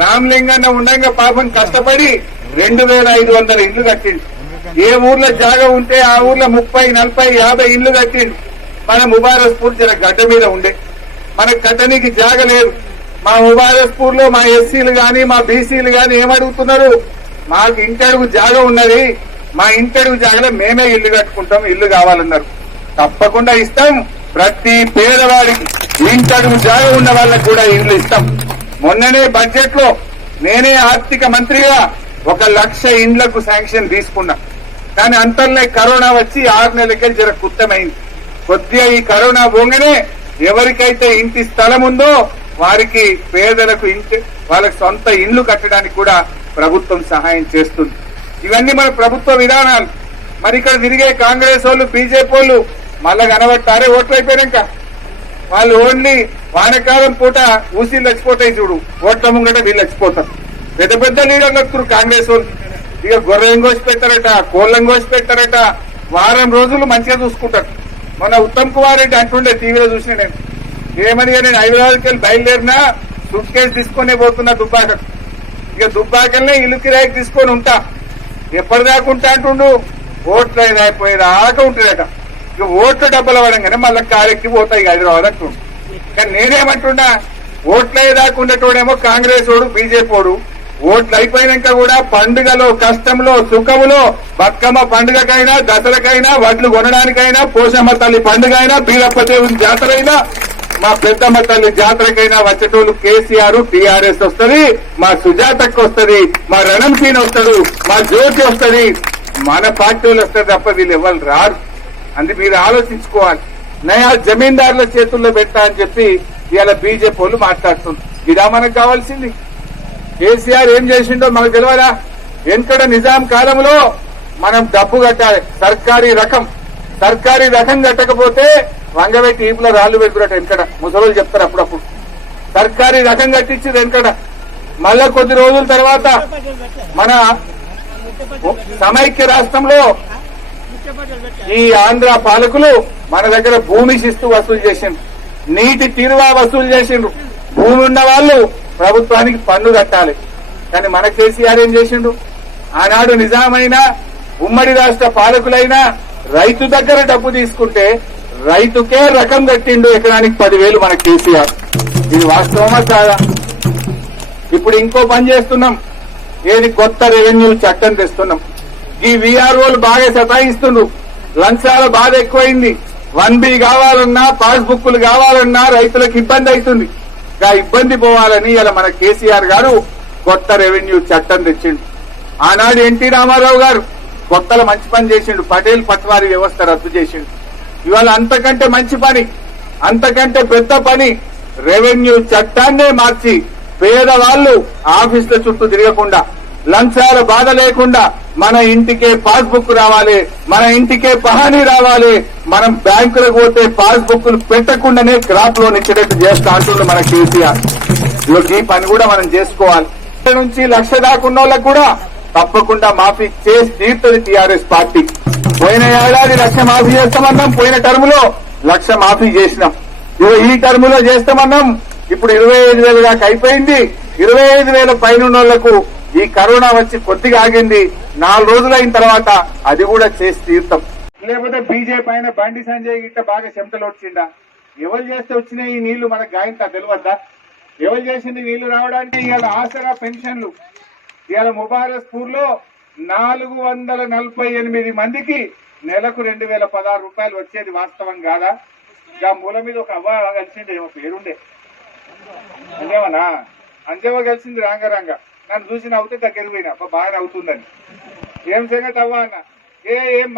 రామలింగన్న ఉండగా పాపం కష్టపడి రెండు వేల ఐదు వందల ఇల్లు కట్టిండు. ఏ ఊర్లో జాగ ఉంటే ఆ ఊర్లో ముప్పై నలభై యాభై ఇల్లు కట్టిండు. మన ముబారస్పూర్ జర గడ్డ మీద ఉండే. మన కట్టనీకి జాగ లేదు. మా ముబారస్పూర్లో మా ఎస్సీలు గాని మా బీసీలు గాని ఏమడుగుతున్నారు? మాకు ఇంటడుగు జాగ ఉన్నది. మా ఇంటడుగు జాగలో మేమే ఇల్లు కట్టుకుంటాం ఇల్లు కావాలన్నారు. తప్పకుండా ఇస్తాం. ప్రతి పేదవాడికి ఇంటడుగు జాగ ఉన్న వాళ్ళకి కూడా ఇల్లు ఇస్తాం. మొన్ననే బడ్జెట్లో నేనే ఆర్థిక మంత్రిగా ఒక లక్ష ఇండ్లకు శాంక్షన్ తీసుకున్నా. కానీ అంతర్లే కరోనా వచ్చి ఆరు నెలలకే జర కుత్తమైంది. కొద్దిగా ఈ కరోనా పోగానే ఎవరికైతే ఇంటి స్థలం ఉందో వారికి పేదలకు ఇంటి వాళ్ళకి సొంత ఇండ్లు కట్టడానికి కూడా ప్రభుత్వం సహాయం చేస్తుంది. ఇవన్నీ మన ప్రభుత్వ విధానాలు. మరి ఇక్కడ తిరిగే కాంగ్రెస్ వాళ్ళు బీజేపీ వాళ్ళు మళ్ళా కనబట్టారే ఓట్లు అయిపోయినాక వాళ్ళు ఓన్లీ వానకాలం పూట ఊసీలు చచ్చిపోతాయి చూడు. ఓట్ల ముంగట వీళ్ళు చచ్చిపోతారు పెద్ద పెద్ద లీడర్లు వస్తారు కాంగ్రెస్ వాళ్ళు. ఇక గొర్రెం కోసి పెట్టారట కోళ్ళం కోసి పెట్టారట. వారం రోజులు మంచిగా చూసుకుంటారు. మన ఉత్తమ్ కుమార్ రెడ్డి అంటుండే టీవీలో చూసిన నేను. ఏమని నేను హైదరాబాద్కి వెళ్ళి బయలుదేరినా సూట్ కేసు తీసుకునే పోతున్నా దుబ్బాక ఇక దుబ్బాకల్నే ఇల్లు కిరాయికి తీసుకొని ఉంటా. ఎప్పటిదాకా ఉంటా అంటుండు? ఓట్లు అయిపోయేదాకా ఉంటుందట. ఇక ఓట్లు డబ్బులు పడంగానే మళ్ళీ కారెక్కి పోతాయి హైదరాబాద్ అంటుండు. కానీ నేనేమంటున్నా ఓట్లు అయ్యేదాకా ఉండేటోడేమో కాంగ్రెస్ ఓడు బీజేపీ ఓడు ఓట్లు అయిపోయినాక కూడా పండుగలో కష్టంలో సుఖములో బతుకమ్మ పండుగకైనా దసరకైనా వడ్లు కొనడానికైనా పోషమ్మ తల్లి పండుగ అయినా బీరప్ప దేవుని జాతర అయినా మా పెద్దమ్మ తల్లి జాతరకైనా వచ్చేటోళ్ళు కేసీఆర్ టీఆర్ఎస్ వస్తుంది మా సుజాతకు వస్తుంది మా రణంసీన్ వస్తాడు మా జ్యోతి వస్తుంది. మన పార్టీ వాళ్ళు వస్తారు తప్ప వీళ్ళు ఎవరు రారు. అందు మీరు ఆలోచించుకోవాలి. నయా జమీందారుల చేతుల్లో పెట్టా అని చెప్పి ఇవాళ బీజేపీ వాళ్ళు మాట్లాడుతుంది ఇదా మనకు కావాల్సింది. కేసీఆర్ ఏం చేసిండో మనకు తెలియదా వెనకడ నిజాం కాలంలో మనం డబ్బు కట్టాలి. సర్కారీ రకం. సర్కారీ రకం కట్టకపోతే వంగబెట్టి ఈపులో రాళ్ళు పెట్టుకున్నట్టు వెనకడ ముసలోళ్ళు చెప్తారు అప్పుడప్పుడు. సర్కారీ రకం కట్టించింది వెనకడ మళ్ళా కొద్ది రోజుల తర్వాత మన సమైక్య రాష్ట్రంలో ఈ ఆంధ్ర పాలకులు మన దగ్గర భూమి శిస్తు వసూలు చేసిండ్రు. నీటి తీరువా వసూలు చేసిండ్రు. భూమి ఉన్న వాళ్ళు ప్రభుత్వానికి పన్ను కట్టాలి. కానీ మన కేసీఆర్ ఏం చేసిండు ఆనాడు నిజామైనా ఉమ్మడి రాష్ట్ర పాలకులైనా రైతు దగ్గర డబ్బు తీసుకుంటే రైతుకే రకం కట్టిండు ఎకరానికి పదివేలు మన కేసీఆర్. ఇది వాస్తవమా కాదా? ఇప్పుడు ఇంకో పని చేస్తున్నాం. ఏది కొత్త రెవెన్యూ చట్టం తెస్తున్నాం. ఈ వీఆర్ఓలు బాగా సతాయిస్తుండ్రు. లంచాల బాధ ఎక్కువైంది. వన్ బి కావాలన్నా పాస్ బుక్లు కావాలన్నా రైతులకు ఇబ్బంది అవుతుంది ఆ ఇబ్బంది పోవాలని ఇలా మన కేసీఆర్ గారు కొత్త రెవెన్యూ చట్టం తెచ్చిండు. ఆనాడు ఎన్టీ రామారావు గారు కొత్తలో మంచి పని చేసిండు. పటేల్ పట్వారి వ్యవస్థ రద్దు చేసిండు. ఇవాళ అంతకంటే మంచి పని అంతకంటే పెద్ద పని రెవెన్యూ చట్టాన్నే మార్చి పేదవాళ్ళు ఆఫీసుల చుట్టూ తిరగకుండా లంచాల బాధ లేకుండా మన ఇంటికే పాస్బుక్ రావాలి మన ఇంటికే పహానీ రావాలి. మనం బ్యాంకులకు పోతే పాస్బుక్లు పెట్టకుండానే క్రాప్ లోన్ ఇచ్చేటట్టు చేస్తా అంటుంది మన కేసీఆర్. ఈ పని కూడా మనం చేసుకోవాలి. లక్ష నుంచి లక్ష దాకా వాళ్ళకు కూడా తప్పకుండా మాఫీ చేసి తీర్తది టీఆర్ఎస్ పార్టీ. పోయిన ఏడాది లక్ష మాఫీ చేస్తామన్నాం పోయిన టర్మ్లో లక్ష మాఫీ చేసినాం. ఇదిగో ఈ టర్మ్లో చేస్తామన్నాం ఇప్పుడు ఇరవై ఐదు వేలు దాకా అయిపోయింది. ఇరవై ఐదు వేల పైన వాళ్ళకు ఈ కరోనా వచ్చి కొద్దిగా ఆగింది. నాలుగు రోజులు అయిన తర్వాత అది కూడా చేసి తీర్థం లేకపోతే బీజేపీ పైన బండి సంజయ్ గిట్ట బాగా చెమటలు వచ్చిండా? ఎవరు చేస్తే వచ్చినాయి ఈ నీళ్ళు మనకు గాయంతా తెలియద్దా ఎవరు చేసింది నీళ్ళు రావడానికి? ఇవాళ ఆసరా పెన్షన్లు. ఇవాళ ముబారక్పూర్లో నాలుగు వందల నలభై ఎనిమిది మందికి నెలకు రెండు వేల పదహారు రూపాయలు వచ్చేది వాస్తవం కాదా? ఇంకా మూల మీద ఒక అవ్వ కలిసిండే ఏమో పేరుండే. అంజేవనా? అంజేవ కలిసింది రాంగ. నన్ను చూసి నవ్వుతే దగ్గరికి పోయినా. అబ్బా బాగా నవ్వుతుందని. ఏం సంగతి అవ్వా అన్న. ఏ ఏం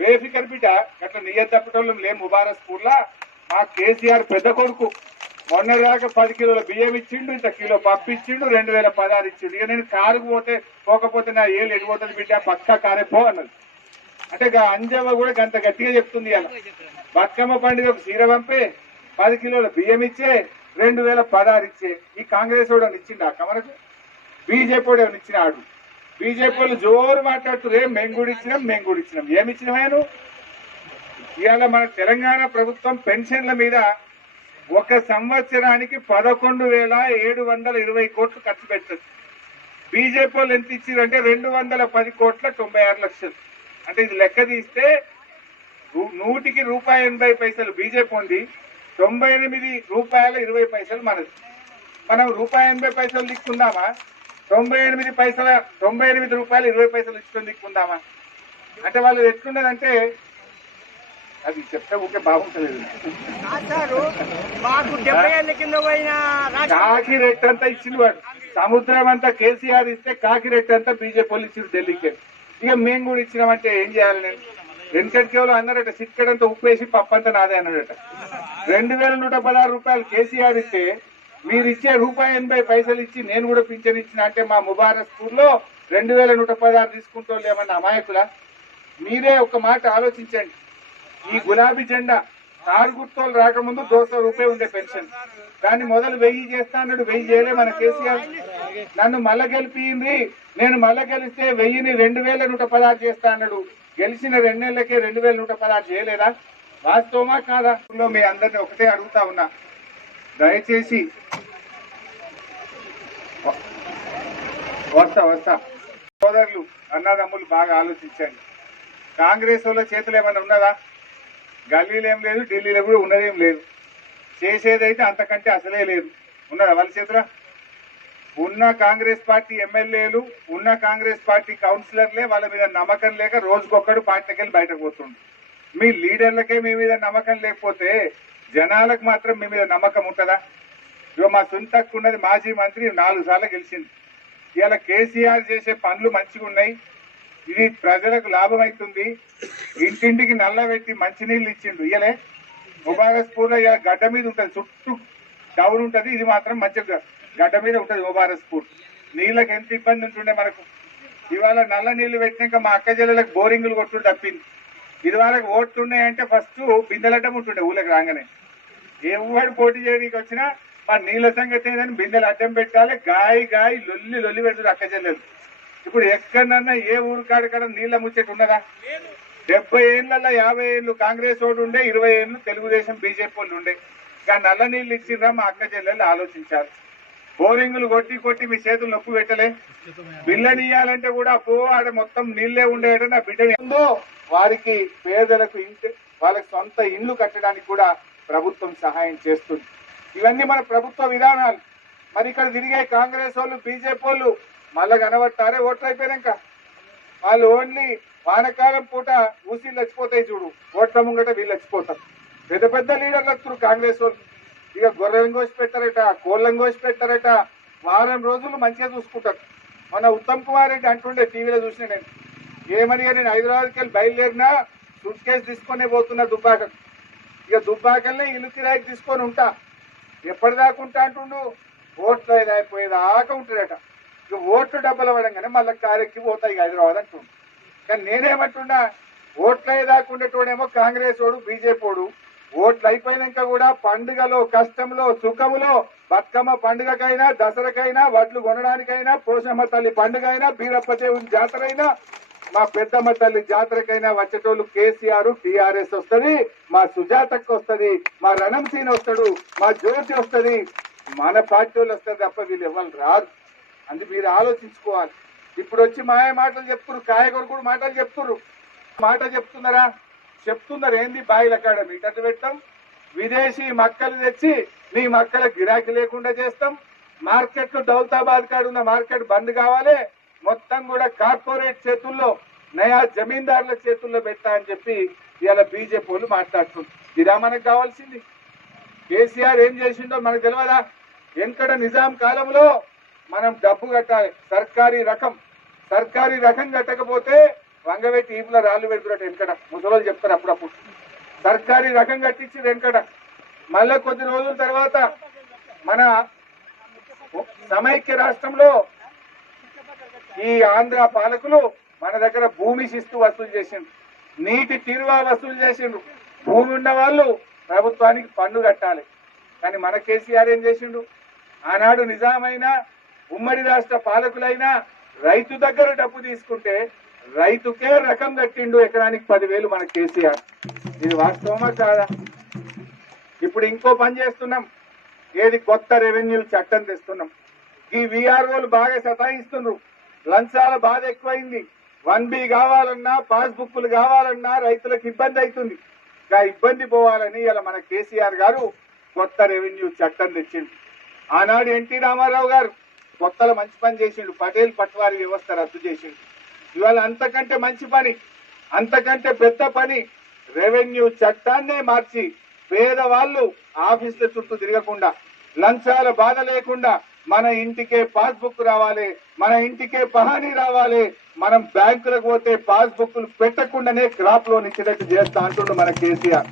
బేఫికర్ బిడ్డ అట్లా నియ్య తప్పటోళ్ళం లేం ముబారస్ స్కూల్ మా కేసీఆర్ పెద్ద కొడుకు. మొన్న దాకా పది కిలోల బియ్యం ఇచ్చిండు ఇంత కిలో పప్పు ఇచ్చిండు రెండు వేల పదహారు ఇచ్చిండు. ఇక నేను కారుకు పోతే పోకపోతే నా ఏళ్ళు ఎడిపోతుంది బిడ్డ? పక్కా కారే పో అన్నది. అంటే అంజమ్మ కూడా గంత గట్టిగా చెప్తుంది అలా బతుకమ్మ పండుగకు చీర పంపే పది కిలోల బియ్యం ఇచ్చే రెండు వేల పదహారు ఇచ్చే. ఈ కాంగ్రెస్ వాడు ఇచ్చిండు ఆ కమరకు? బీజేపీ వాడు ఏమైనా ఇచ్చినాడు బీజేపీ వాళ్ళు జోరు మాట్లాడుతున్నారు ఏం మేము కూడా ఇచ్చినాం మేము కూడా ఇచ్చినాం. ఏమి ఇచ్చినామా నువ్వు ఇవాళ మన తెలంగాణ ప్రభుత్వం పెన్షన్ల మీద ఒక సంవత్సరానికి పదకొండు వేల ఏడు వందల ఇరవై కోట్లు ఖర్చు పెట్టచ్చు బీజేపీ వాళ్ళు ఎంత ఇచ్చారంటే రెండు వందల పది కోట్ల తొంభై ఆరు లక్షలు. అంటే ఇది లెక్క తీస్తే నూటికి రూపాయి ఎనభై పైసలు బీజేపీ ఉంది. తొంభై ఎనిమిది రూపాయల ఇరవై పైసలు మనది. మనం రూపాయి ఎనభై పైసలు తీసుకుందామా? తొంభై ఎనిమిది పైసల తొంభై ఎనిమిది రూపాయలు ఇరవై పైసలు ఇచ్చుకొని దిక్కుందామా అంటే వాళ్ళు ఎట్లున్నదంటే అది చెప్తే ఊకే బాగుంటలేదు. కాకి రెట్ అంతా ఇచ్చింది వాడు. సముద్రం అంతా కేసీఆర్ ఇస్తే కాకి రెట్ అంతా బీజేపీ వాళ్ళు ఇచ్చింది ఢిల్లీకి. ఇక మేము కూడా ఇచ్చినామంటే ఏం చేయాలి నేను? వెనకటి కేవలం అన్నారట సిక్కడంతా ఉప్పేసి పప్పు అంతా నాదే అన్నాడట రెండు వేల నూట పదహారు రూపాయలు కేసీఆర్ ఇస్తే మీరు ఇచ్చే రూపాయి ఎనభై పైసలు ఇచ్చి నేను కూడా పింఛన్ ఇచ్చిన అంటే మా ముబారక్ స్కూల్లో రెండు వేల నూట పదహారు తీసుకుంటూ లేమన్న అమాయకులా? మీరే ఒక మాట ఆలోచించండి. ఈ గులాబీ జెండా కారు గుర్తులు రాకముందు దోస రూపాయి ఉండే పెన్షన్. దాన్ని మొదలు వెయ్యి చేస్తా అన్నాడు వెయ్యి చేయలే మన కేసీఆర్. నన్ను మళ్ళా గెలిపింది నేను మళ్ళా గెలిస్తే వెయ్యిని రెండు వేల నూట పదహారు చేస్తా అన్నాడు. గెలిచిన రెండేళ్ళకే రెండు వేల నూట పదహారు చేయలేదా? వాస్తవమా కాదా? మీ అందరిని ఒకటే అడుగుతా ఉన్నా. దయచేసి వస్తా వస్తా. సోదరులు అన్నదమ్ములు బాగా ఆలోచించండి. కాంగ్రెస్ వాళ్ళ చేతులు ఏమైనా ఉన్నదా? గల్లీలో ఏం లేదు ఢిల్లీలో కూడా ఉన్నదేం లేదు. చేసేదైతే అంతకంటే అసలే లేదు. ఉన్నదా వాళ్ళ చేతుల? ఉన్న కాంగ్రెస్ పార్టీ ఎమ్మెల్యేలు ఉన్న కాంగ్రెస్ పార్టీ కౌన్సిలర్లే వాళ్ళ మీద నమ్మకం లేక రోజుకొక్కడు పార్టీకి వెళ్ళి బయటకు పోతుండు. మీ లీడర్లకే మీ మీద నమ్మకం లేకపోతే జనాలకు మాత్రం మీ మీద నమ్మకం ఉంటుందా? ఇగో మా సొంతకు ఉన్నది మాజీ మంత్రి నాలుగు సార్లు గెలిచింది. ఇవాళ కేసీఆర్ చేసే పనులు మంచిగా ఉన్నాయి. ఇది ప్రజలకు లాభం అవుతుంది. ఇంటింటికి నల్లబెట్టి మంచినీళ్ళు ఇచ్చిండు ఇయలే ముబారస్పూర్లో ఇలా గడ్డ మీద ఉంటుంది. చుట్టూ టౌన్ ఉంటుంది. ఇది మాత్రం మంచిగా గడ్డ మీద ఉంటుంది ఉంటది ముబారస్పూర్ నీళ్ళకి ఎంత ఇబ్బంది ఉంటుండే మనకు? ఇవాళ నల్ల నీళ్ళు పెట్టినాక మా అక్క చెల్లెలకు బోరింగులు కొట్టు తప్పింది. ఇది వాళ్ళకి ఓట్లు ఉన్నాయంటే ఫస్ట్ బిందెలడ్డం ఉంటుండే ఊళ్ళకి రాగానే. ఎవరు పోటీ చేయడానికి వచ్చినా మా నీళ్ళ సంగతి ఏదని బిందెలు అడ్డం పెట్టాలి గాయి గాయి లొల్లి లొల్లి పెడుతుంది అక్క చెల్లెలు. ఇప్పుడు ఎక్కడన్నా ఏ ఊరు కాడ నీళ్ళ ముచ్చట ఉన్నదా? డెబ్బై ఏళ్ళల్లో యాభై ఏళ్ళు కాంగ్రెస్ ఓటు ఉండే ఇరవై ఏళ్ళు తెలుగుదేశం బీజేపీ వాళ్ళు ఉండే. కానీ నల్ల నీళ్ళు ఇచ్చిండ్రా మా అక్క చెల్లెలు ఆలోచించారు బోరింగులు కొట్టి కొట్టి మీ చేతులు నొప్పి పెట్టలే. బిల్లనియాలంటే కూడా పో ఆడ మొత్తం నీళ్ళే ఉండేట నా బిడ్డ. ఉందో వారికి పేదలకు ఇంటి వాళ్ళకి సొంత ఇండ్లు కట్టడానికి కూడా ప్రభుత్వం సహాయం చేస్తుంది. ఇవన్నీ మన ప్రభుత్వ విధానాలు. మరి ఇక్కడ తిరిగే కాంగ్రెస్ వాళ్ళు బీజేపీ వాళ్ళు మళ్ళా కనబట్టారే ఓట్లు అయిపోయాక వాళ్ళు ఓన్లీ వానకాలం పూట ఊసీలు చచ్చిపోతాయి చూడు. ఓట్ల ముంగట వీళ్ళు చచ్చిపోతారు. పెద్ద పెద్ద లీడర్లు వస్తారు కాంగ్రెస్ వాళ్ళు. ఇక గొర్రెలను కోసి పెట్టారట కోళ్ళను కోసి పెట్టారట. వారం రోజులు మంచిగా చూసుకుంటారు. మన ఉత్తమ్ కుమార్ రెడ్డి అంటుండే టీవీలో చూసిన నేను ఏమని నేను హైదరాబాద్కి వెళ్ళి బయలుదేరినా సూట్ కేసు తీసుకొనే పోతున్నా దుబ్బాక ఇక దుబ్బాకల్నే ఇల్లు కిరాయికి తీసుకొని ఉంటా. ఎప్పటిదాకా ఉంటా అంటుండు? ఓట్లు అయిపోయేదాకా ఉంటాడట. ఇక ఓట్లు డబ్బులు అవ్వడంగానే మళ్ళీ కారెక్కి పోతాయి ఇక హైదరాబాద్ అంటుండు. కానీ నేనేమంటున్నా ఓట్లు అయ్యేదాకా ఉండేటోడేమో కాంగ్రెస్ వాడు బీజేపీ వాడు. ఓట్లు అయిపోయినాక కూడా పండుగలో కష్టంలో సుఖములో బతుకమ్మ పండుగకైనా దసరకైనా వడ్లు కొనడానికైనా పోషమ్మ తల్లి పండుగ అయినా బీరప్ప దేవుని జాతర అయినా మా పెద్దమ్మ తల్లి జాతరకైనా వచ్చేటోళ్ళు కేసీఆర్ టీఆర్ఎస్ వస్తుంది మా సుజాతకు వస్తుంది మా రణంసీన్ వస్తాడు మా జ్యోతి వస్తుంది మన పార్టీ వాళ్ళు వస్తారు తప్ప వీళ్ళు ఎవరు రాదు అందు మీరు ఆలోచించుకోవాలి. ఇప్పుడు వచ్చి మాయ మాటలు చెప్తున్నారు కూడా మాటలు చెప్తున్నారు. మాట చెప్తున్నారా? చెప్తున్నారు ఏంది బాయిల అకాడమీ ఇటు పెట్టాం? విదేశీ మక్కలు తెచ్చి నీ మక్కల గిరాకీ లేకుండా చేస్తాం. మార్కెట్ దౌలతాబాద్ కాడు ఉన్న మార్కెట్ బంద్ కావాలి. మొత్తం కూడా కార్పొరేట్ చేతుల్లో నయా జమీందారుల చేతుల్లో పెట్టా అని చెప్పి ఇవాళ బీజేపీ వాళ్ళు మాట్లాడుతుంది ఇదా మనకు కావాల్సింది. కేసీఆర్ ఏం చేసిండో మనకు తెలియదా వెంకట నిజాం కాలంలో మనం డబ్బు కట్టాలి. సర్కారీ రకం. సర్కారీ రకం కట్టకపోతే వంగబెట్టి ఈపుల రాళ్ళు పెడుతున్నట్టు వెంకట. ముసలోళ్ళు చెప్తారు అప్పుడప్పుడు. సర్కారీ రకం కట్టించి వెంకట. మళ్ళా కొద్ది రోజుల తర్వాత మన సమైక్య రాష్ట్రంలో ఈ ఆంధ్ర పాలకులు మన దగ్గర భూమి శిస్తు వసూలు చేసిండ్రు. నీటి తీరువా వసూలు చేసిండ్రు. భూమి ఉన్న వాళ్ళు ప్రభుత్వానికి పన్ను కట్టాలి. కానీ మన కేసీఆర్ ఏం చేసిండు? ఆనాడు నిజామైనా ఉమ్మడి రాష్ట్ర పాలకులైనా రైతు దగ్గర డబ్బు తీసుకుంటే రైతుకే రకం కట్టిండు ఎకరానికి పదివేలు మన కేసీఆర్. ఇది వాస్తవమా కాదా? ఇప్పుడు ఇంకో పని చేస్తున్నాం. ఏది కొత్త రెవెన్యూ చట్టం తెస్తున్నాం. ఈ విఆర్ఓలు బాగా సతాయిస్తున్నారు. లంచాల బాధ ఎక్కువైంది. వన్ బి కావాలన్నా పాస్బుక్లు కావాలన్నా రైతులకు ఇబ్బంది అవుతుంది. ఇంకా ఇబ్బంది పోవాలని ఇలా మన కేసీఆర్ గారు కొత్త రెవెన్యూ చట్టం తెచ్చిండు. ఆనాడు ఎన్టీ రామారావు గారు కొత్తలో మంచి పని చేసిండు. పటేల్ పట్వారి వ్యవస్థ రద్దు చేసిండు. ఇవాళ అంతకంటే మంచి పని అంతకంటే పెద్ద పని రెవెన్యూ చట్టాన్నే మార్చి పేదవాళ్ళు ఆఫీసుల చుట్టూ తిరగకుండా లంచాల బాధ లేకుండా మన ఇంటికే పాస్బుక్ రావాలి మన ఇంటికే పహానీ రావాలి మనం బ్యాంకులకు పోతే పాస్బుక్లు పెట్టకుండానే క్రాప్ లోన్ ఇచ్చినట్టు చేస్తా అంటుండు మన కేసీఆర్.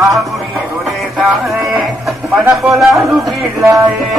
సాగు నీరు మన పొలాలు వీళ్ళాయే.